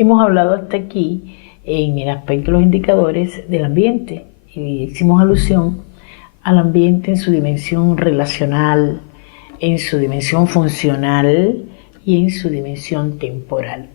Hemos hablado hasta aquí en el aspecto de los indicadores del ambiente y hicimos alusión al ambiente en su dimensión relacional, en su dimensión funcional y en su dimensión temporal.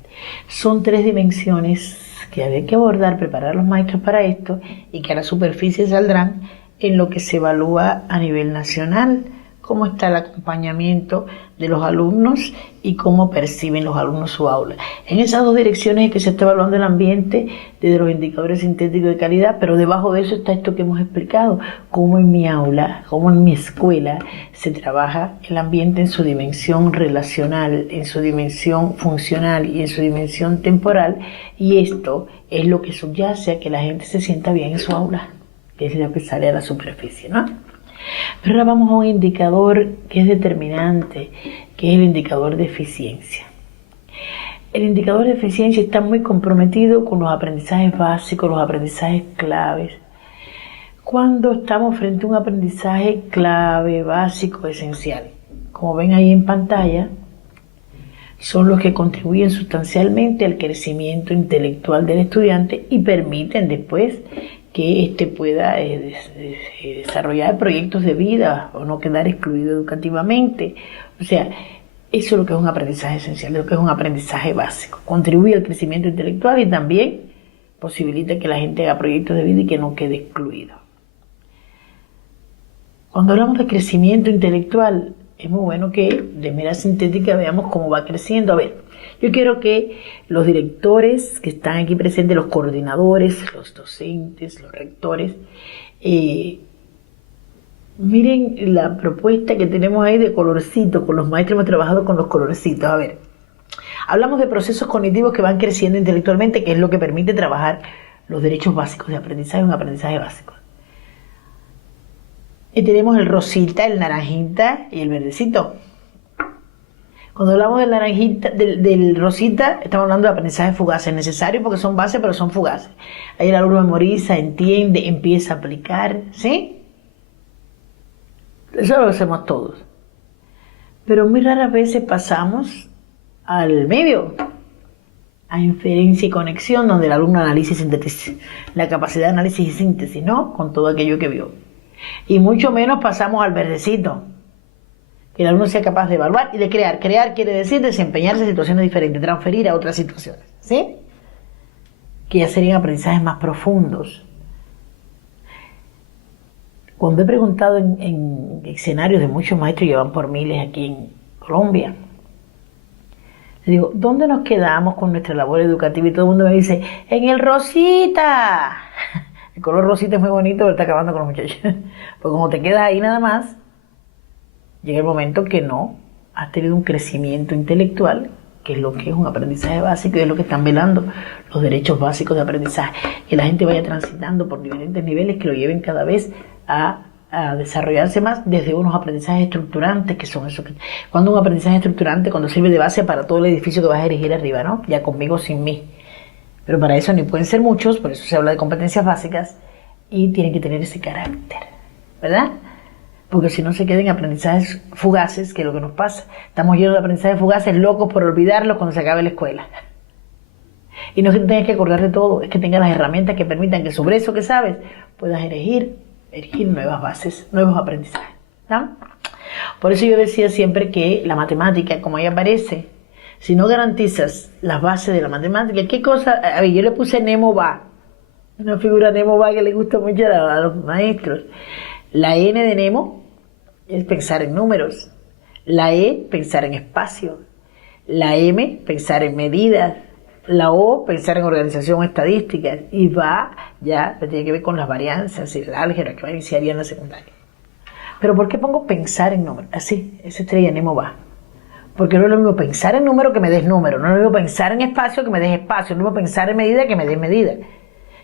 Son tres dimensiones que había que abordar, preparar a los maestros para esto y que a la superficie saldrán en lo que se evalúa a nivel nacional, cómo está el acompañamiento de los alumnos y cómo perciben los alumnos su aula. En esas dos direcciones es que se está evaluando el ambiente desde los indicadores sintéticos de calidad, pero debajo de eso está esto que hemos explicado, cómo en mi aula, cómo en mi escuela se trabaja el ambiente en su dimensión relacional, en su dimensión funcional y en su dimensión temporal, y esto es lo que subyace a que la gente se sienta bien en su aula, que es lo que sale a la superficie, ¿no? Pero ahora vamos a un indicador que es determinante, que es el indicador de eficiencia. El indicador de eficiencia está muy comprometido con los aprendizajes básicos, los aprendizajes claves. Cuando estamos frente a un aprendizaje clave, básico, esencial, como ven ahí en pantalla, son los que contribuyen sustancialmente al crecimiento intelectual del estudiante y permiten después que éste pueda desarrollar proyectos de vida o no quedar excluido educativamente. O sea, eso es lo que es un aprendizaje esencial, lo que es un aprendizaje básico. Contribuye al crecimiento intelectual y también posibilita que la gente haga proyectos de vida y que no quede excluido. Cuando hablamos de crecimiento intelectual, es muy bueno que de manera sintética veamos cómo va creciendo. A ver, yo quiero que los directores que están aquí presentes, los coordinadores, los docentes, los rectores, miren la propuesta que tenemos ahí de colorcitos. Con los maestros hemos trabajado con los colorcitos. A ver, hablamos de procesos cognitivos que van creciendo intelectualmente, que es lo que permite trabajar los derechos básicos de aprendizaje, un aprendizaje básico. Y tenemos el rosita, el naranjita y el verdecito. Cuando hablamos del naranjita, del rosita, estamos hablando de aprendizaje fugaces, necesarios porque son bases, pero son fugaces. Ahí el alumno memoriza, entiende, empieza a aplicar, ¿sí? Eso lo hacemos todos. Pero muy raras veces pasamos al medio, a inferencia y conexión, donde el alumno analiza y sintetiza. La capacidad de análisis y síntesis, ¿no? Con todo aquello que vio. Y mucho menos pasamos al verdecito, que el alumno sea capaz de evaluar y de crear. Crear quiere decir desempeñarse en situaciones diferentes, transferir a otras situaciones, ¿sí? Que ya serían aprendizajes más profundos. Cuando he preguntado en escenarios de muchos maestros, llevan por miles aquí en Colombia, les digo, ¿dónde nos quedamos con nuestra labor educativa? Y todo el mundo me dice, en el rosita. El color rosita es muy bonito, pero está acabando con los muchachos. Porque como te quedas ahí nada más, llega el momento que no has tenido un crecimiento intelectual, que es lo que es un aprendizaje básico y es lo que están velando los derechos básicos de aprendizaje. Que la gente vaya transitando por diferentes niveles que lo lleven cada vez a desarrollarse más desde unos aprendizajes estructurantes, que son eso. Cuando un aprendizaje estructurante, cuando sirve de base para todo el edificio que vas a erigir arriba, ¿no? Ya conmigo, sin mí. Pero para eso ni pueden ser muchos, por eso se habla de competencias básicas y tienen que tener ese carácter, ¿verdad? Porque si no se queden aprendizajes fugaces, que es lo que nos pasa. Estamos llenos de aprendizajes fugaces, locos por olvidarlos cuando se acabe la escuela. Y no es que tengas que acordar de todo, es que tengas las herramientas que permitan que sobre eso que sabes puedas erigir nuevas bases, nuevos aprendizajes, ¿no? Por eso yo decía siempre que la matemática, como ahí aparece, si no garantizas las bases de la matemática, ¿qué cosa? A ver, yo le puse Nemo va, una figura Nemo va que le gusta mucho a los maestros. La N de Nemo es pensar en números, la E, pensar en espacio, la M, pensar en medidas, la O, pensar en organización estadística, y va ya, tiene que ver con las varianzas y el álgebra que va a iniciar ya en la secundaria. Pero ¿por qué pongo pensar en números? Así, esa estrella Nemo va. Porque no es lo mismo pensar en número que me des número, no es lo mismo pensar en espacio que me des espacio, no es lo mismo pensar en medida que me des medida.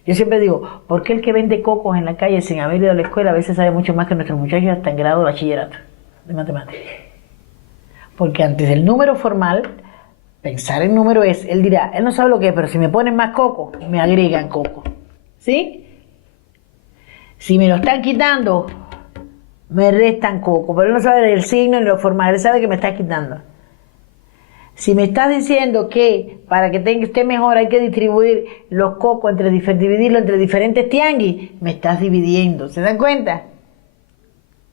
Yo siempre digo, ¿por qué el que vende cocos en la calle sin haber ido a la escuela a veces sabe mucho más que nuestros muchachos hasta en grado de bachillerato de matemáticas? Porque antes del número formal, pensar en número es, él dirá, él no sabe lo que es, pero si me ponen más coco, me agregan coco, ¿sí? Si me lo están quitando, me restan coco, pero él no sabe el signo ni lo formal, él sabe que me está quitando. Si me estás diciendo que para que esté mejor hay que distribuir los cocos, dividirlo entre diferentes tianguis, me estás dividiendo. ¿Se dan cuenta?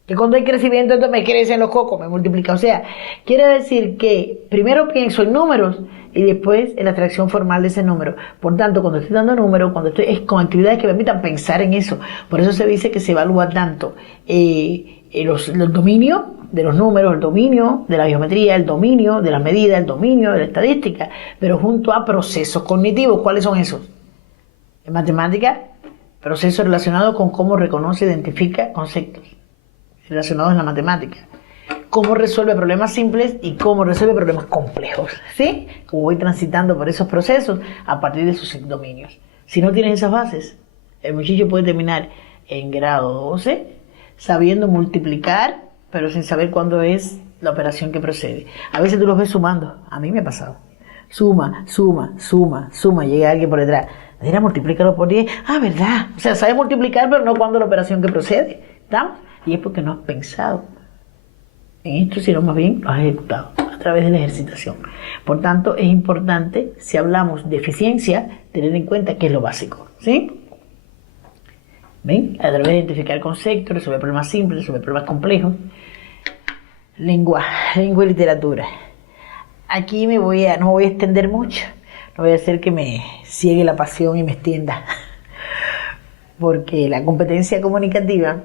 Que cuando hay crecimiento, entonces me crecen los cocos, me multiplica. O sea, quiere decir que primero pienso en números y después en la atracción formal de ese número. Por tanto, cuando estoy dando números, es con actividades que me permitan pensar en eso. Por eso se dice que se evalúa tanto el dominio de los números, el dominio de la geometría, el dominio de las medidas, el dominio de la estadística, pero junto a procesos cognitivos. ¿Cuáles son esos? En matemática, procesos relacionados con cómo reconoce e identifica conceptos relacionados en la matemática. Cómo resuelve problemas simples y cómo resuelve problemas complejos, ¿sí? Como voy transitando por esos procesos a partir de sus dominios. Si no tienes esas bases, el muchacho puede terminar en grado 12 sabiendo multiplicar, pero sin saber cuándo es la operación que procede. A veces tú los ves sumando. A mí me ha pasado. Suma, llega alguien por detrás. Mira, multiplícalo por 10. Ah, ¿verdad? O sea, sabes multiplicar, pero no cuándo la operación que procede. ¿Estamos? Y es porque no has pensado en esto, sino más bien lo has ejecutado a través de la ejercitación. Por tanto, es importante, si hablamos de eficiencia, tener en cuenta que es lo básico, ¿sí? ¿Ven? A través de identificar conceptos, resolver problemas simples, resolver problemas complejos. Lengua y literatura. Aquí no me voy a extender mucho, no voy a hacer que me ciegue la pasión y me extienda, porque la competencia comunicativa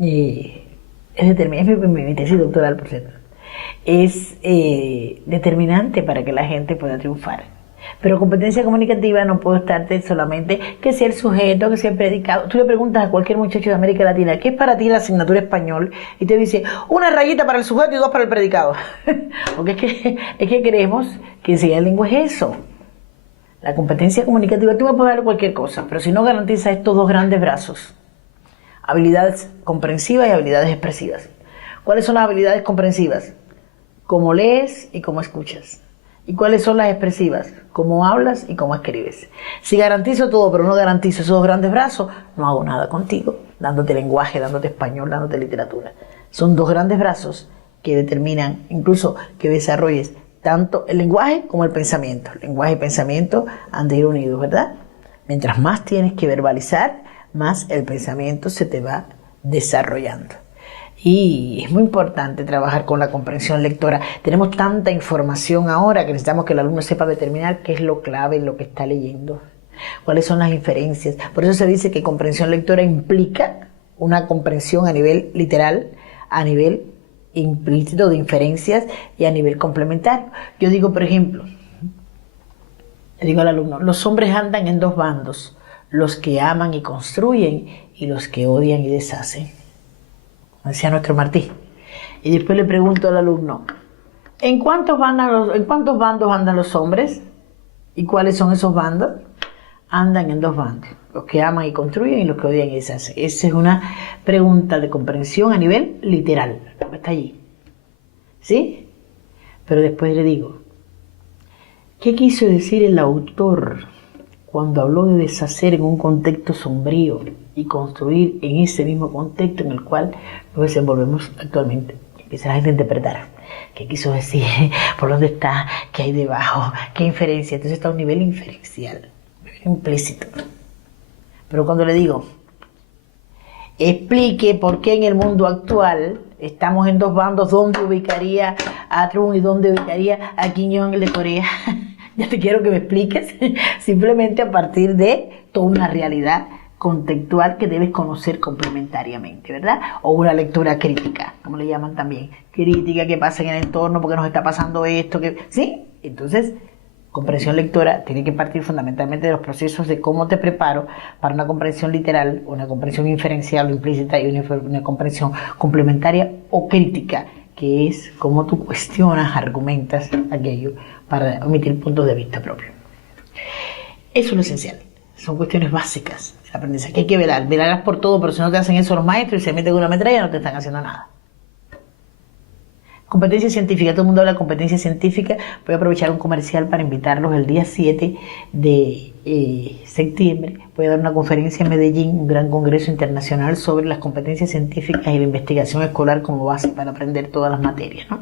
es determinante, mi tesis doctoral, por cierto, es determinante para que la gente pueda triunfar. Pero competencia comunicativa no puedo estarte solamente que sea el sujeto, que sea el predicado. Tú le preguntas a cualquier muchacho de América Latina, ¿qué es para ti la asignatura español? Y te dice, una rayita para el sujeto y 2 para el predicado. Porque es que queremos que enseñar lengua es eso. La competencia comunicativa, tú me puedes dar cualquier cosa, pero si no garantiza estos 2 grandes brazos, habilidades comprensivas y habilidades expresivas. ¿Cuáles son las habilidades comprensivas? Cómo lees y cómo escuchas. ¿Y cuáles son las expresivas? Cómo hablas y cómo escribes. Si garantizo todo, pero no garantizo esos 2 grandes brazos, no hago nada contigo, dándote lenguaje, dándote español, dándote literatura. Son 2 grandes brazos que determinan incluso que desarrolles tanto el lenguaje como el pensamiento. Lenguaje y pensamiento han de ir unidos, ¿verdad? Mientras más tienes que verbalizar, más el pensamiento se te va desarrollando. Y es muy importante trabajar con la comprensión lectora. Tenemos tanta información ahora que necesitamos que el alumno sepa determinar qué es lo clave en lo que está leyendo, cuáles son las inferencias. Por eso se dice que comprensión lectora implica una comprensión a nivel literal, a nivel implícito de inferencias y a nivel complementario. Yo digo, por ejemplo, le digo al alumno, los hombres andan en 2 bandos, los que aman y construyen y los que odian y deshacen. Decía nuestro Martí. Y después le pregunto al alumno, ¿en cuántos bandos andan los hombres? ¿Y cuáles son esos bandos? Andan en 2 bandos, los que aman y construyen y los que odian y deshacen. Esa es una pregunta de comprensión a nivel literal, está allí. ¿Sí? Pero después le digo, ¿qué quiso decir el autor cuando habló de deshacer en un contexto sombrío y construir en ese mismo contexto en el cual nos desenvolvemos actualmente? Empieza la gente a interpretar qué quiso decir, por dónde está, qué hay debajo, qué inferencia. Entonces está a un nivel inferencial, implícito. Pero cuando le digo, explique por qué en el mundo actual estamos en 2 bandos, ¿dónde ubicaría a Trump y dónde ubicaría a Kim Jong-il de Corea? Ya te quiero que me expliques, simplemente a partir de toda una realidad contextual que debes conocer complementariamente, ¿verdad? O una lectura crítica, como le llaman también. Crítica, qué pasa en el entorno, por qué nos está pasando esto, ¿sí? Entonces, comprensión lectora tiene que partir fundamentalmente de los procesos de cómo te preparo para una comprensión literal, una comprensión inferencial o implícita y una comprensión complementaria o crítica, que es cómo tú cuestionas, argumentas aquello para emitir puntos de vista propios. Eso es lo esencial, son cuestiones básicas del aprendizaje que hay que velarlas por todo, pero si no te hacen eso los maestros y se meten con una metralla no te están haciendo nada. Competencia científica, todo el mundo habla de competencia científica. Voy a aprovechar un comercial para invitarlos el día 7 de septiembre. Voy a dar una conferencia en Medellín, un gran congreso internacional sobre las competencias científicas y la investigación escolar como base para aprender todas las materias, ¿no?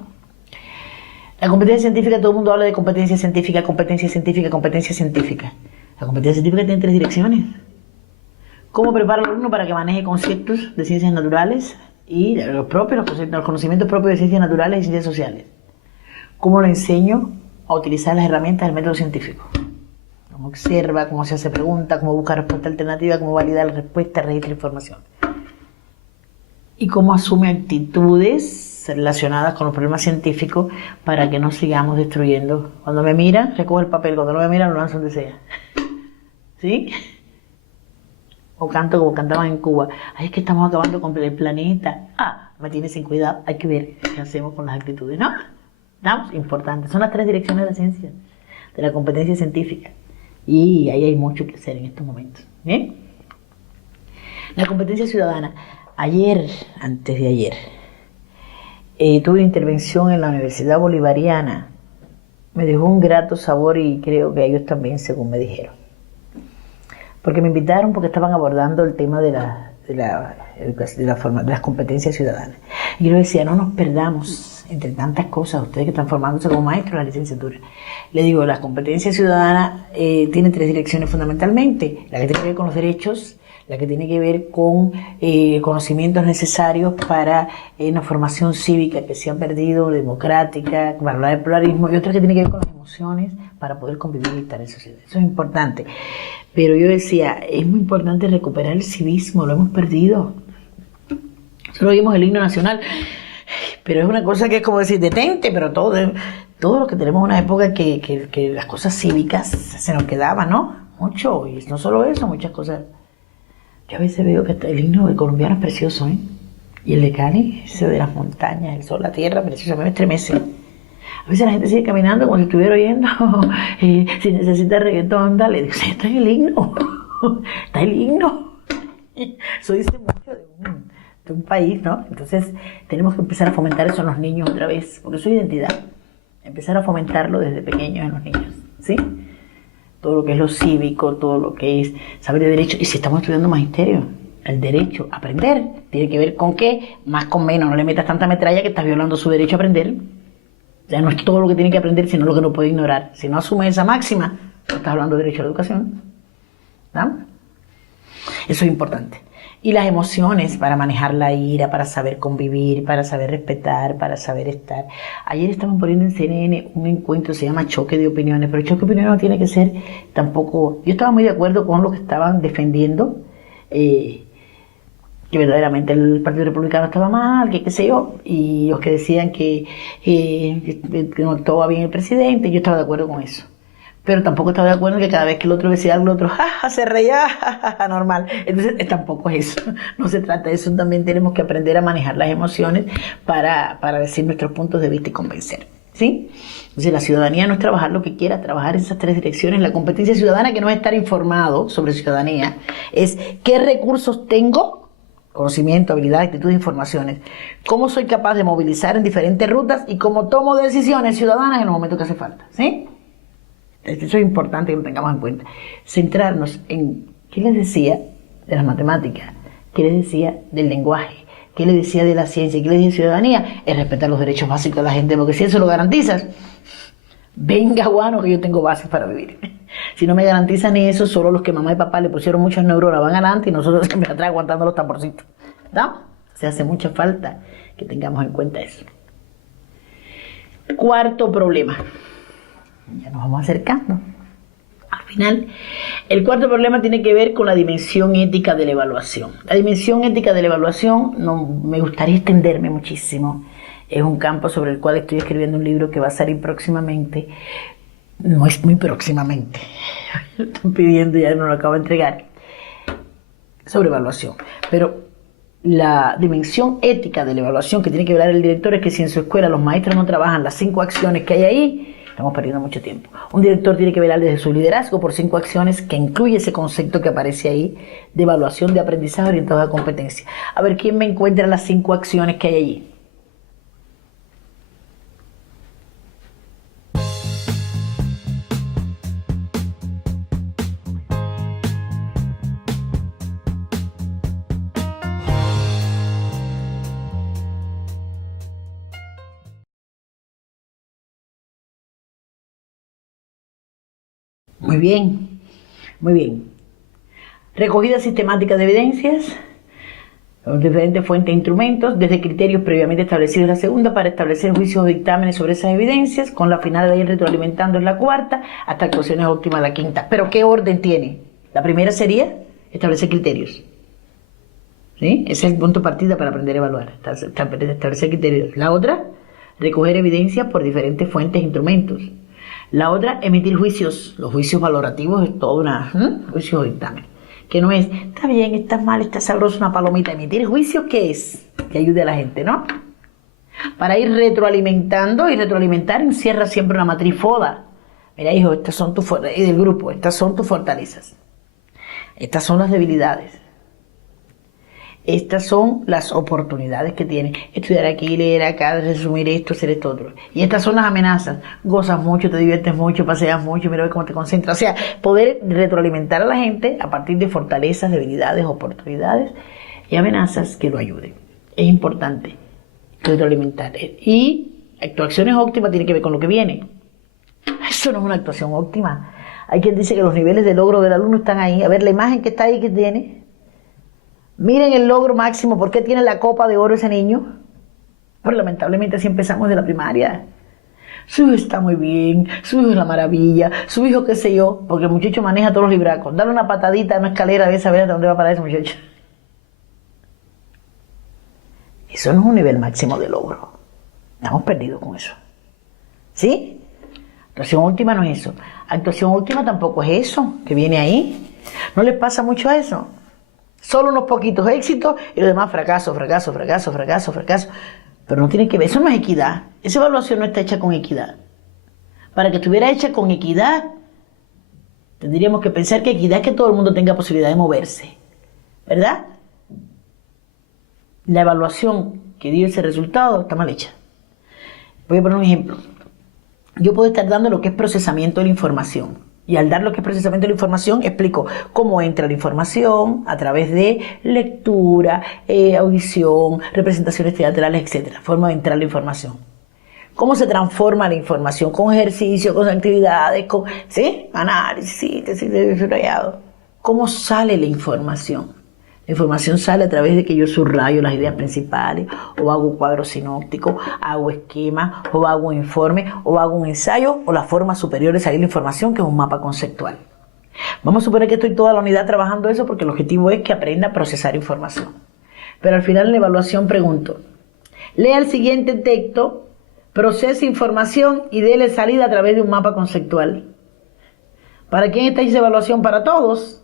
La competencia científica, todo el mundo habla de competencia científica, competencia científica, competencia científica. La competencia científica tiene 3 direcciones. ¿Cómo prepara al alumno para que maneje conceptos de ciencias naturales y los conocimientos propios de ciencias naturales y ciencias sociales? ¿Cómo lo enseño a utilizar las herramientas del método científico? Cómo observa, cómo se hace preguntas, cómo busca respuesta alternativa, cómo valida la respuesta, registra información. Y cómo asume actitudes relacionadas con los problemas científicos para que no sigamos destruyendo. Cuando me miran, recojo el papel, cuando no me miran, lo lanzo donde sea. ¿Sí? O canto como cantaban en Cuba. Ay, es que estamos acabando con el planeta. Me tiene sin cuidado. Hay que ver qué hacemos con las actitudes, ¿no? ¿Estamos? Importante. Son las 3 direcciones de la ciencia, de la competencia científica. Y ahí hay mucho que hacer en estos momentos. ¿Bien? La competencia ciudadana. Antes de ayer, tuve una intervención en la Universidad Bolivariana. Me dejó un grato sabor y creo que a ellos también, según me dijeron. Porque me invitaron porque estaban abordando el tema de las competencias ciudadanas. Y yo les decía, no nos perdamos entre tantas cosas, ustedes que están formándose como maestros en la licenciatura. Le digo, las competencias ciudadanas tienen 3 direcciones fundamentalmente. La que tiene que ver con los derechos, la que tiene que ver con conocimientos necesarios para una formación cívica que se ha perdido, democrática, para hablar del pluralismo, y otra que tiene que ver con las emociones para poder convivir y estar en sociedad. Eso es importante. Pero yo decía, es muy importante recuperar el civismo, lo hemos perdido. Solo oímos el himno nacional, pero es una cosa que es como decir, detente, pero todo lo que tenemos en una época que las cosas cívicas se nos quedaban, ¿no? Mucho, y no solo eso, muchas cosas. Yo a veces veo que el himno del colombiano es precioso, ¿eh? Y el de Cali, ese de las montañas, el sol, la tierra, precioso, a mí me estremece. A veces la gente sigue caminando como si estuviera oyendo, si necesita reggaetón, dale. Digo, está en el himno, está el himno. Eso dice mucho de un país, ¿no? Entonces tenemos que empezar a fomentar eso en los niños otra vez, porque es su identidad. Empezar a fomentarlo desde pequeños en los niños, ¿sí? Todo lo que es lo cívico, todo lo que es saber de derecho. Y si estamos estudiando magisterio, el derecho a aprender tiene que ver con qué, más con menos. No le metas tanta metralla que estás violando su derecho a aprender. Ya no es todo lo que tiene que aprender, sino lo que no puede ignorar. Si no asume esa máxima, no estás hablando de derecho a la educación. ¿No? Eso es importante. Y las emociones para manejar la ira, para saber convivir, para saber respetar, para saber estar. Ayer estaban poniendo en CNN un encuentro, se llama Choque de Opiniones, pero el choque de opiniones no tiene que ser tampoco. Yo estaba muy de acuerdo con lo que estaban defendiendo, que verdaderamente el Partido Republicano estaba mal, que qué sé yo, y los que decían que no actuaba bien el presidente, yo estaba de acuerdo con eso. Pero tampoco estaba de acuerdo en que cada vez que el otro decía algo, el otro se reía, normal. Entonces tampoco es eso, no se trata de eso. También tenemos que aprender a manejar las emociones para decir nuestros puntos de vista y convencer, ¿sí? Entonces la ciudadanía no es trabajar lo que quiera, trabajar en esas 3 direcciones. La competencia ciudadana, que no es estar informado sobre ciudadanía, es qué recursos tengo, conocimiento, habilidad, actitud e informaciones, cómo soy capaz de movilizar en diferentes rutas y cómo tomo decisiones ciudadanas en los momentos que hace falta, ¿sí? Eso es importante que lo tengamos en cuenta. Centrarnos en qué les decía de las matemáticas, qué les decía del lenguaje, qué les decía de la ciencia, qué les decía de ciudadanía, es respetar los derechos básicos de la gente, porque si eso lo garantizas, venga guano que yo tengo bases para vivir. Si no me garantizan eso, solo los que mamá y papá le pusieron muchas neuronas van adelante y nosotros siempre atrás aguantando los tamborcitos. ¿No? Se hace mucha falta que tengamos en cuenta eso. 4 problema. Ya nos vamos acercando. Al final, el 4 problema tiene que ver con la dimensión ética de la evaluación. La dimensión ética de la evaluación, no me gustaría extenderme muchísimo. Es un campo sobre el cual estoy escribiendo un libro que va a salir próximamente. No es muy próximamente. Lo están pidiendo, ya no lo acabo de entregar. Sobre evaluación. Pero la dimensión ética de la evaluación que tiene que ver el director es que si en su escuela los maestros no trabajan las 5 acciones que hay ahí, estamos perdiendo mucho tiempo. Un director tiene que velar desde su liderazgo por 5 acciones que incluye ese concepto que aparece ahí de evaluación de aprendizaje orientado a competencia. A ver, ¿quién me encuentra las 5 acciones que hay allí? Muy bien, muy bien. Recogida sistemática de evidencias, con diferentes fuentes e instrumentos, desde criterios previamente establecidos en la segunda, para establecer juicios o dictámenes sobre esas evidencias, con la finalidad de ir retroalimentando en la cuarta, hasta actuaciones óptimas en la quinta. ¿Pero qué orden tiene? La primera sería establecer criterios. ¿Sí? Ese es el punto de partida para aprender a evaluar, establecer criterios. La otra, recoger evidencias por diferentes fuentes e instrumentos. La otra, emitir juicios. Los juicios valorativos es todo juicio o dictamen. Que no es, está bien, está mal, está sabroso, una palomita. Emitir juicios, ¿qué es? Que ayude a la gente, ¿no? Para ir retroalimentando, y retroalimentar encierra siempre una matriz FODA. Mira, hijo, estas son tus fortalezas, del grupo, estas son tus fortalezas. Estas son las debilidades. Estas son las oportunidades que tienes. Estudiar aquí, leer acá, resumir esto, hacer esto otro. Y estas son las amenazas. Gozas mucho, te diviertes mucho, paseas mucho, mira cómo te concentras. O sea, poder retroalimentar a la gente a partir de fortalezas, debilidades, oportunidades y amenazas que lo ayuden. Es importante retroalimentar. Y actuaciones óptimas tiene que ver con lo que viene. Eso no es una actuación óptima. Hay quien dice que los niveles de logro del alumno están ahí. A ver, la imagen que está ahí que tiene. Miren el logro máximo. ¿Por qué tiene la copa de oro ese niño? Pues lamentablemente así empezamos de la primaria. Su hijo está muy bien, su hijo es la maravilla, su hijo qué sé yo, porque el muchacho maneja todos los libracos. Dale una patadita a una escalera, a ver a dónde va a parar ese muchacho. Eso no es un nivel máximo de logro. Estamos perdidos con eso. ¿Sí? Actuación óptima no es eso. Actuación óptima tampoco es eso, que viene ahí. ¿No les pasa mucho a eso? Solo unos poquitos éxitos y los demás fracaso. Pero no tiene que ver, eso no es equidad. Esa evaluación no está hecha con equidad. Para que estuviera hecha con equidad, tendríamos que pensar que equidad es que todo el mundo tenga posibilidad de moverse. ¿Verdad? La evaluación que dio ese resultado está mal hecha. Voy a poner un ejemplo. Yo puedo estar dando lo que es procesamiento de la información. Y al dar lo que es procesamiento de la información, explico cómo entra la información a través de lectura, audición, representaciones teatrales, etc. Forma de entrar la información. Cómo se transforma la información con ejercicio, con actividades, con análisis, síntesis, detallado. Cómo sale la información. La información sale a través de que yo subrayo las ideas principales, o hago un cuadro sinóptico, hago esquema, o hago un informe, o hago un ensayo, o la forma superior de salir la información, que es un mapa conceptual. Vamos a suponer que estoy toda la unidad trabajando eso porque el objetivo es que aprenda a procesar información. Pero al final en la evaluación pregunto, lea el siguiente texto, procese información y déle salida a través de un mapa conceptual. ¿Para quién está esa evaluación? Para todos.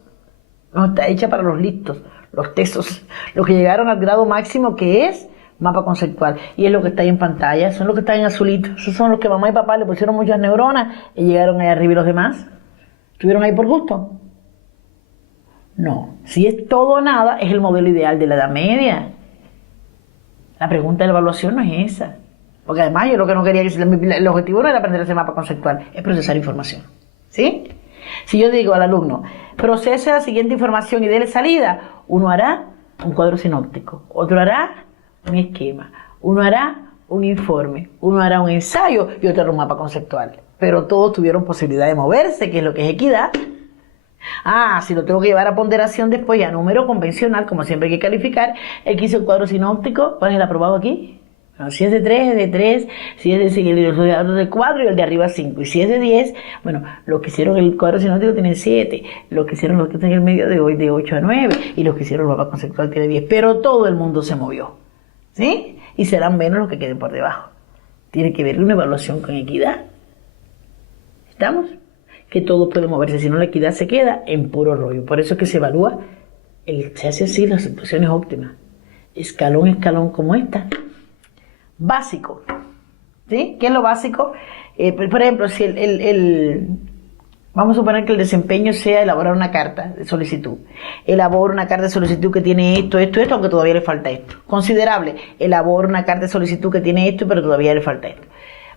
No, está hecha para los listos. Los textos, los que llegaron al grado máximo, que es mapa conceptual, y es lo que está ahí en pantalla, son los que están en azulito, esos son los que mamá y papá le pusieron muchas neuronas y llegaron ahí arriba. ¿Y los demás? ¿Estuvieron ahí por gusto? No, si es todo o nada, es el modelo ideal de la Edad Media. La pregunta de la evaluación no es esa, porque además yo lo que no quería, el objetivo no era aprender ese mapa conceptual, es procesar información. ¿Sí? Si yo digo al alumno, procese la siguiente información y déle salida, uno hará un cuadro sinóptico, otro hará un esquema, uno hará un informe, uno hará un ensayo y otro hará un mapa conceptual. Pero todos tuvieron posibilidad de moverse, que es lo que es equidad. Si lo tengo que llevar a ponderación después, ya número convencional, como siempre hay que calificar, el que hizo el cuadro sinóptico, ¿cuál es el aprobado aquí? Bueno, si es de 3, es de 3, si es de 4 y el de arriba 5. Y si es de 10, bueno, los que hicieron el cuadro sinóptico tienen 7, los que hicieron los que están en el medio de hoy de 8 a 9, y los que hicieron el mapa conceptual tiene 10. Pero todo el mundo se movió, ¿sí? Y serán menos los que queden por debajo. Tiene que ver una evaluación con equidad. ¿Estamos? Que todo puede moverse, si no la equidad se queda en puro rollo. Por eso es que se evalúa, se hace así las situaciones óptimas. Escalón a escalón como esta. Básico, ¿sí? ¿Qué es lo básico? Por ejemplo, si vamos a suponer que el desempeño sea elaborar una carta de solicitud. Elabora una carta de solicitud que tiene esto, aunque todavía le falta esto. Considerable. Elabora una carta de solicitud que tiene esto, pero todavía le falta esto.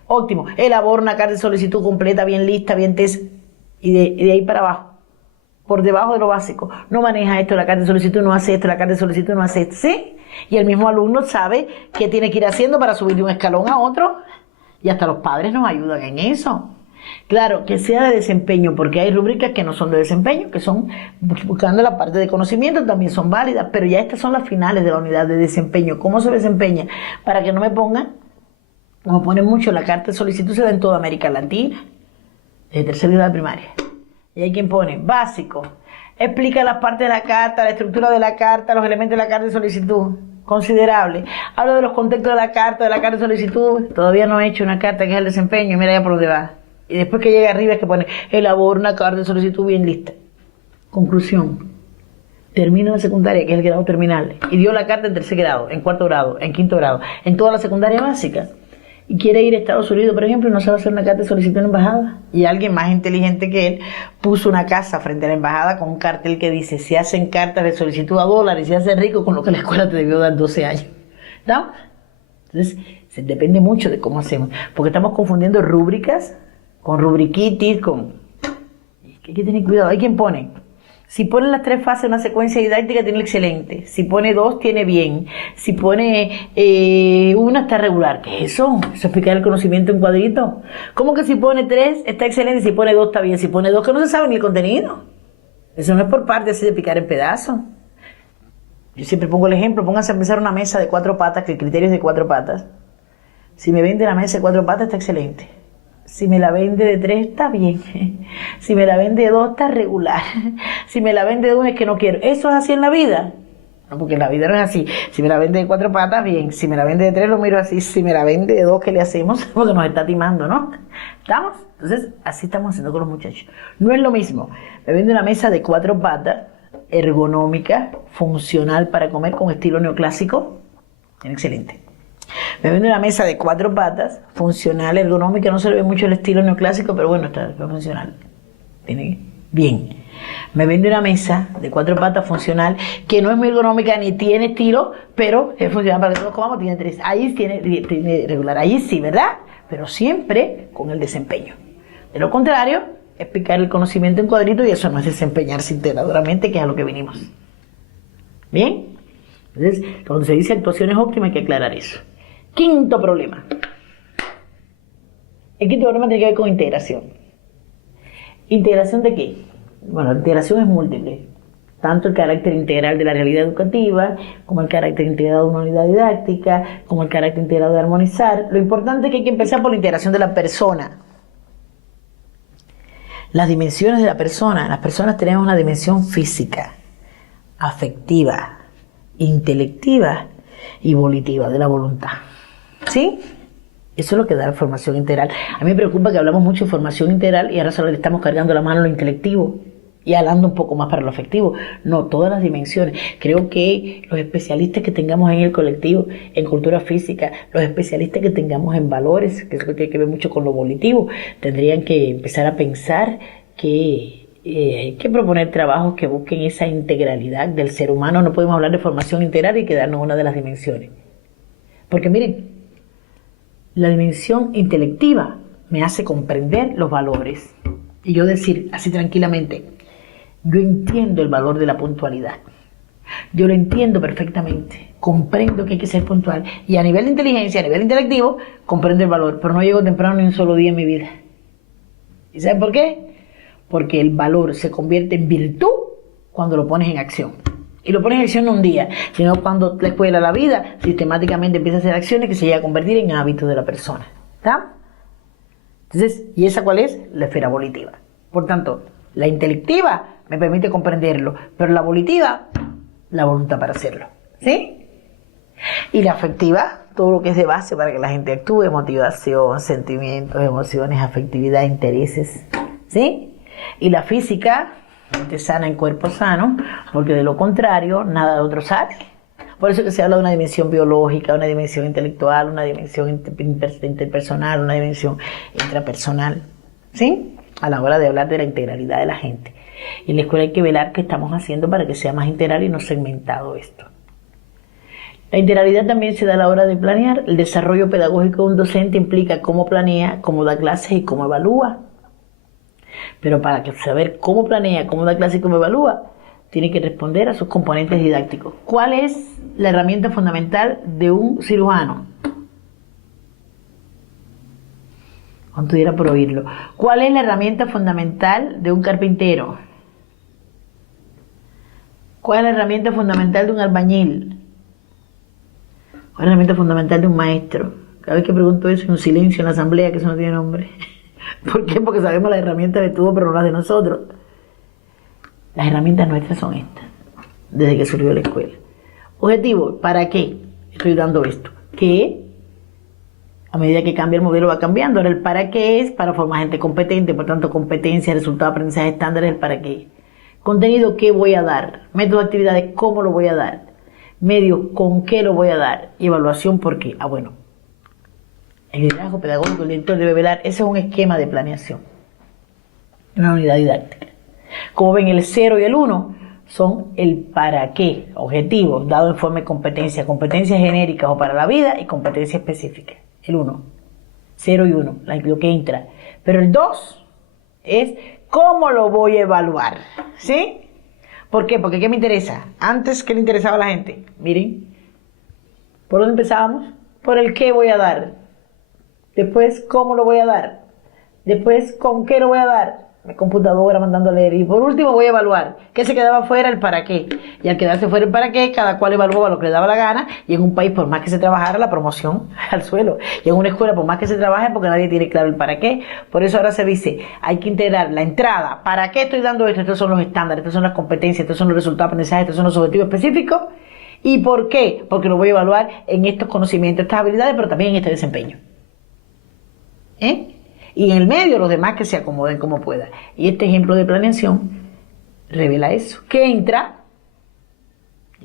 Óptimo. Elabora una carta de solicitud completa, bien lista, bien test, y de ahí para abajo. Por debajo de lo básico. No maneja esto, la carta de solicitud no hace esto, la carta de solicitud no hace esto, ¿sí? Y el mismo alumno sabe qué tiene que ir haciendo para subir de un escalón a otro, y hasta los padres nos ayudan en eso. Claro, que sea de desempeño, porque hay rúbricas que no son de desempeño, que son buscando la parte de conocimiento, también son válidas, pero ya estas son las finales de la unidad de desempeño. ¿Cómo se desempeña? Para que no me pongan, como ponen mucho, la carta de solicitud se da en toda América Latina, desde tercer grado de primaria. Y hay quien pone, básico, explica las partes de la carta, la estructura de la carta, los elementos de la carta de solicitud. Considerable. Hablo de los contextos de la carta de solicitud. Todavía no he hecho una carta que es el desempeño, mira ya por dónde va. Y después que llega arriba es que pone, elabora una carta de solicitud bien lista. Conclusión. Termina la secundaria, que es el grado terminal, y dio la carta en tercer grado, en cuarto grado, en quinto grado, en toda la secundaria básica. Y quiere ir a Estados Unidos, por ejemplo, y no sabe hacer una carta de solicitud en la embajada. Y alguien más inteligente que él puso una casa frente a la embajada con un cartel que dice, se hacen cartas de solicitud a dólares, se hace rico con lo que la escuela te debió dar 12 años. ¿No? Entonces, depende mucho de cómo hacemos. Porque estamos confundiendo rúbricas con rubriquitis, con... Hay que tener cuidado. Hay quien pone... Si pone las 3 fases en una secuencia didáctica, tiene excelente. Si pone 2, tiene bien. Si pone 1, está regular. ¿Qué es eso? ¿Eso es explicar el conocimiento en cuadrito? ¿Cómo que si pone 3, está excelente? Si pone 2, está bien. Si pone 2, que no se sabe ni el contenido. Eso no es por parte así de picar en pedazos. Yo siempre pongo el ejemplo. Pónganse a empezar una mesa de 4 patas, que el criterio es de 4 patas. Si me vende la mesa de 4 patas, está excelente. Si me la vende de 3, está bien. Si me la vende de 2, está regular. Si me la vende de 1, es que no quiero. ¿Eso es así en la vida? No, porque en la vida no es así. Si me la vende de 4 patas, bien. Si me la vende de 3, lo miro así. Si me la vende de 2, ¿qué le hacemos? Porque nos está timando, ¿no? ¿Estamos? Entonces, así estamos haciendo con los muchachos. No es lo mismo. Me vende una mesa de 4 patas, ergonómica, funcional para comer con estilo neoclásico. Excelente. Me vende una mesa de 4 patas, funcional, ergonómica, no se le ve mucho el estilo neoclásico, pero bueno, está funcional. Tiene bien. Me vende una mesa de 4 patas funcional, que no es muy ergonómica ni tiene estilo, pero es funcional para que todos comamos, tiene 3. Ahí tiene regular, ahí sí, ¿verdad? Pero siempre con el desempeño. De lo contrario, es picar el conocimiento en cuadrito y eso no es desempeñarse integradoramente, que es a lo que venimos. ¿Bien? Entonces, cuando se dice actuaciones óptimas hay que aclarar eso. Quinto problema. El quinto problema tiene que ver con integración. ¿Integración de qué? Bueno, la integración es múltiple. Tanto el carácter integral de la realidad educativa, como el carácter integrado de una unidad didáctica, como el carácter integrado de armonizar. Lo importante es que hay que empezar por la integración de la persona. Las dimensiones de la persona. Las personas tenemos una dimensión física, afectiva, intelectiva y volitiva de la voluntad. ¿Sí? Eso es lo que da la formación integral. A mí me preocupa que hablamos mucho de formación integral y ahora solo le estamos cargando la mano a lo intelectivo y hablando un poco más para lo afectivo. No, todas las dimensiones. Creo que los especialistas que tengamos en el colectivo, en cultura física, los especialistas que tengamos en valores, que es lo que tiene que ver mucho con lo volitivo, tendrían que empezar a pensar que hay que proponer trabajos que busquen esa integralidad del ser humano. No podemos hablar de formación integral y quedarnos una de las dimensiones. Porque miren, la dimensión intelectiva me hace comprender los valores. Y yo decir así tranquilamente, yo entiendo el valor de la puntualidad. Yo lo entiendo perfectamente. Comprendo que hay que ser puntual. Y a nivel de inteligencia, a nivel intelectivo, comprendo el valor. Pero no llego temprano ni un solo día en mi vida. ¿Y saben por qué? Porque el valor se convierte en virtud cuando lo pones en acción. Y lo pones en acción no un día, sino cuando la escuela, la vida, sistemáticamente empieza a hacer acciones que se llegan a convertir en hábitos de la persona. ¿Está? Entonces, ¿y esa cuál es? La esfera volitiva. Por tanto, la intelectiva me permite comprenderlo, pero la volitiva, la voluntad para hacerlo. ¿Sí? Y la afectiva, todo lo que es de base para que la gente actúe, motivación, sentimientos, emociones, afectividad, intereses. ¿Sí? Y la física, mente sana en cuerpo sano, porque de lo contrario, nada de otro sale. Por eso que se habla de una dimensión biológica, una dimensión intelectual, una dimensión interpersonal, una dimensión intrapersonal, ¿sí? A la hora de hablar de la integralidad de la gente. Y en la escuela hay que velar qué estamos haciendo para que sea más integral y no segmentado esto. La integralidad también se da a la hora de planear. El desarrollo pedagógico de un docente implica cómo planea, cómo da clases y cómo evalúa. Pero para saber cómo planea, cómo da clase y cómo evalúa, tiene que responder a sus componentes didácticos. ¿Cuál es la herramienta fundamental de un cirujano? cuando diera por oírlo. ¿Cuál es la herramienta fundamental de un carpintero? ¿Cuál es la herramienta fundamental de un albañil? ¿Cuál es la herramienta fundamental de un maestro? Cada vez que pregunto eso, hay un silencio en la asamblea, que eso no tiene nombre. ¿Por qué? Porque sabemos las herramientas de todo, pero no las de nosotros. Las herramientas nuestras son estas, desde que surgió la escuela. Objetivo, ¿para qué estoy dando esto? Que a medida que cambia el modelo va cambiando. Ahora el para qué es para formar gente competente, por tanto competencia, resultado de aprendizaje estándar es el para qué. Contenido, ¿qué voy a dar? Método de actividades, ¿cómo lo voy a dar? Medio, ¿con qué lo voy a dar? Y evaluación, ¿por qué? Bueno, el liderazgo pedagógico, el director debe velar. Ese es un esquema de planeación, una unidad didáctica. Como ven, el 0 y el 1 son el para qué, objetivos, dado en forma de competencia, competencias genéricas o para la vida y competencias específicas. El 1, 0 y 1, lo que entra. Pero el 2 es cómo lo voy a evaluar, ¿sí? ¿Por qué? Porque ¿qué me interesa? Antes, ¿qué le interesaba a la gente? Miren, ¿por dónde empezábamos? Por el qué voy a dar. Después, ¿cómo lo voy a dar? Después, ¿con qué lo voy a dar? Mi computadora mandando a leer. Y por último voy a evaluar. ¿Qué se quedaba fuera? El para qué. Y al quedarse fuera el para qué, cada cual evaluaba lo que le daba la gana. Y en un país, por más que se trabajara, la promoción al suelo. Y en una escuela, por más que se trabaje, porque nadie tiene claro el para qué. Por eso ahora se dice, hay que integrar la entrada. ¿Para qué estoy dando esto? Estos son los estándares, estas son las competencias, estos son los resultados de aprendizaje, estos son los objetivos específicos. ¿Y por qué? Porque lo voy a evaluar en estos conocimientos, estas habilidades, pero también en este desempeño. Y en el medio los demás que se acomoden como puedan. Y este ejemplo de planeación revela eso. ¿Qué entra?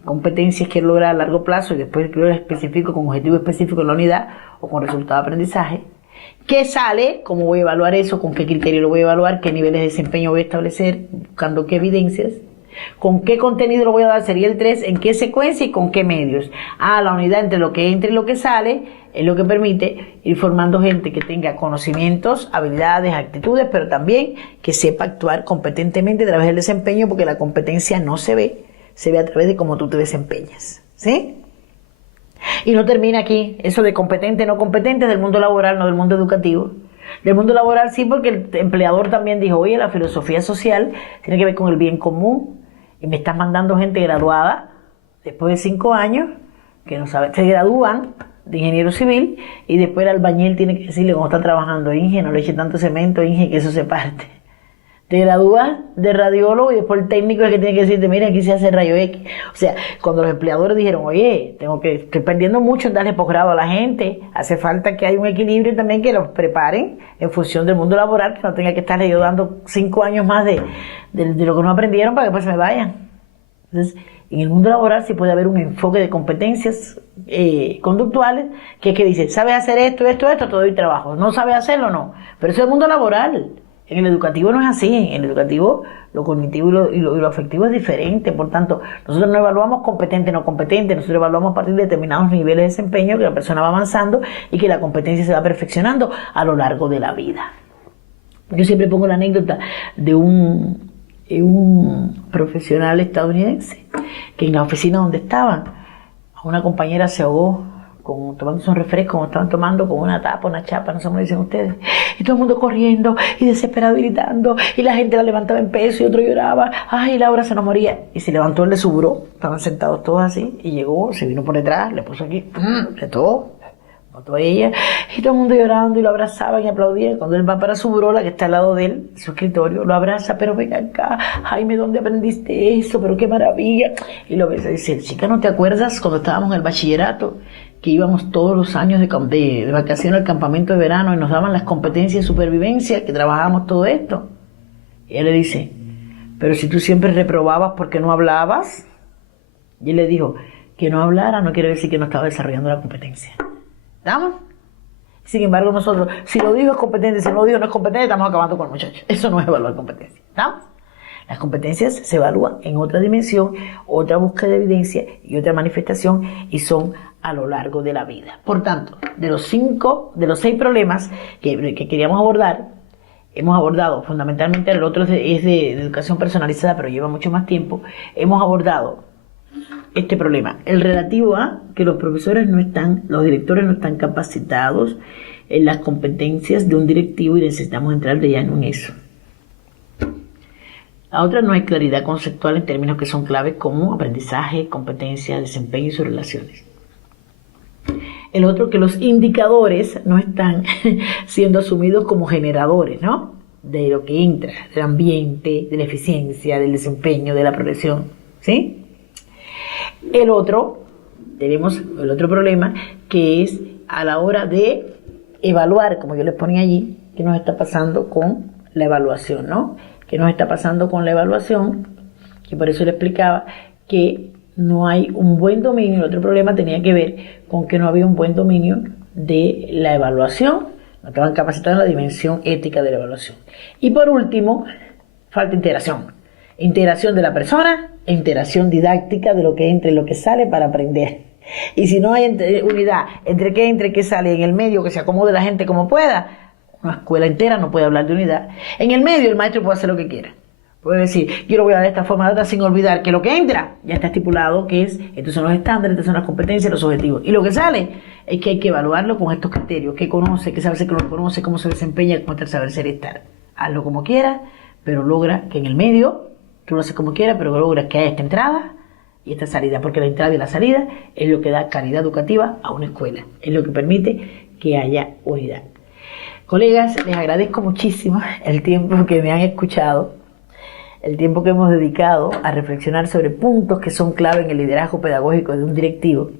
Competencias que logra a largo plazo y después lo específico con objetivo específico en la unidad o con resultado de aprendizaje. ¿Qué sale? ¿Cómo voy a evaluar eso? ¿Con qué criterio lo voy a evaluar? ¿Qué niveles de desempeño voy a establecer? ¿Buscando qué evidencias? ¿Con qué contenido lo voy a dar? Sería el 3. ¿En qué secuencia y con qué medios? La unidad entre lo que entra y lo que sale es lo que permite ir formando gente que tenga conocimientos, habilidades, actitudes, pero también que sepa actuar competentemente a través del desempeño, porque la competencia no se ve a través de cómo tú te desempeñas, ¿sí? Y no termina aquí, eso de competente, no competente, del mundo laboral, no del mundo educativo. Del mundo laboral sí, porque el empleador también dijo, oye, la filosofía social tiene que ver con el bien común, y me estás mandando gente graduada después de 5 años, que no sabe, se gradúan de ingeniero civil, y después el albañil tiene que decirle cómo está trabajando, Inge, no le eche tanto cemento, Inge, que eso se parte. Te gradúas de radiólogo y después el técnico es el que tiene que decirte, mira, aquí se hace rayo X. O sea, cuando los empleadores dijeron, oye, estoy perdiendo mucho en darle posgrado a la gente, hace falta que haya un equilibrio también, que los preparen en función del mundo laboral, que no tenga que estarle yo dando 5 años más de lo que no aprendieron para que después se me vayan. Entonces, en el mundo laboral sí puede haber un enfoque de competencias conductuales, que es que dice, ¿sabes hacer esto, esto, esto? Te doy trabajo. ¿No sabes hacerlo? No. Pero eso es el mundo laboral. En el educativo no es así. En el educativo lo cognitivo y lo afectivo es diferente. Por tanto, nosotros no evaluamos competente, no competente. Nosotros evaluamos a partir de determinados niveles de desempeño que la persona va avanzando y que la competencia se va perfeccionando a lo largo de la vida. Yo siempre pongo la anécdota de un profesional estadounidense que en la oficina donde estaban, una compañera se ahogó tomándose un refresco, como estaban tomando con una tapa, una chapa, no sé cómo dicen ustedes, y todo el mundo corriendo y desesperado gritando, y la gente la levantaba en peso y otro lloraba, ay, Laura se nos moría, y se levantó el de su buró, estaban sentados todos así, y llegó, se vino por detrás, le puso aquí, de todo, mató a ella, y todo el mundo llorando y lo abrazaban y aplaudían. Cuando él va para su buró, la que está al lado de él, su escritorio, lo abraza, pero ven acá, Jaime, ¿dónde aprendiste eso? Pero qué maravilla. Y lo besa y dice, chica, ¿no te acuerdas cuando estábamos en el bachillerato? Que íbamos todos los años de vacaciones al campamento de verano y nos daban las competencias de supervivencia, que trabajábamos todo esto. Y él le dice, pero si tú siempre reprobabas porque no hablabas. Y él le dijo, que no hablara no quiere decir que no estaba desarrollando la competencia. ¿Estamos? Sin embargo, nosotros, si lo digo es competente, si no lo digo no es competente, estamos acabando con el muchacho. Eso no es evaluar competencia. ¿Estamos? Las competencias se evalúan en otra dimensión, otra búsqueda de evidencia y otra manifestación, y son a lo largo de la vida. Por tanto, de los 6 problemas que queríamos abordar, hemos abordado fundamentalmente, el otro es de educación personalizada, pero lleva mucho más tiempo. Hemos abordado este problema, el relativo a que los profesores no están, los directores no están capacitados en las competencias de un directivo y necesitamos entrar de lleno en eso. La otra, no hay claridad conceptual en términos que son claves como aprendizaje, competencia, desempeño y sus relaciones. El otro, que los indicadores no están siendo asumidos como generadores, ¿no?, de lo que entra, del ambiente, de la eficiencia, del desempeño, de la progresión, ¿sí? Tenemos el otro problema, que es a la hora de evaluar, como yo les ponía allí, qué nos está pasando con la evaluación, ¿no? ¿Qué nos está pasando con la evaluación? Que por eso le explicaba que no hay un buen dominio. El otro problema tenía que ver con que no había un buen dominio de la evaluación. No estaban capacitados en la dimensión ética de la evaluación. Y por último, falta integración. Integración de la persona e integración didáctica de lo que entra y lo que sale para aprender. Y si no hay unidad entre qué entra y qué sale en el medio, que se acomode la gente como pueda, una escuela entera no puede hablar de unidad. En el medio el maestro puede hacer lo que quiera. Puede decir, yo lo voy a dar de esta forma, sin olvidar que lo que entra ya está estipulado, que es, estos son los estándares, estas son las competencias, los objetivos. Y lo que sale es que hay que evaluarlo con estos criterios, qué conoce, qué sabe que lo conoce, cómo se desempeña, cómo está el saber ser y estar. Hazlo como quieras, pero logra que en el medio, tú lo haces como quieras, pero logra que haya esta entrada y esta salida, porque la entrada y la salida es lo que da calidad educativa a una escuela, es lo que permite que haya unidad. Colegas, les agradezco muchísimo el tiempo que me han escuchado, el tiempo que hemos dedicado a reflexionar sobre puntos que son clave en el liderazgo pedagógico de un directivo.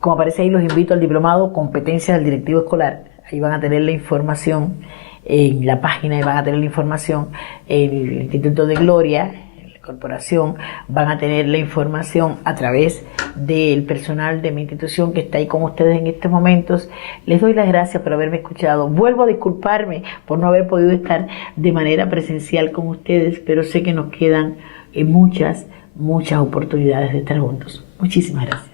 Como aparece ahí, los invito al diplomado Competencias del Directivo Escolar. Ahí van a tener la información en la página y van a tener la información en el Instituto de Gloria, corporación, van a tener la información a través del personal de mi institución que está ahí con ustedes en estos momentos. Les doy las gracias por haberme escuchado. Vuelvo a disculparme por no haber podido estar de manera presencial con ustedes, pero sé que nos quedan muchas oportunidades de estar juntos. Muchísimas gracias.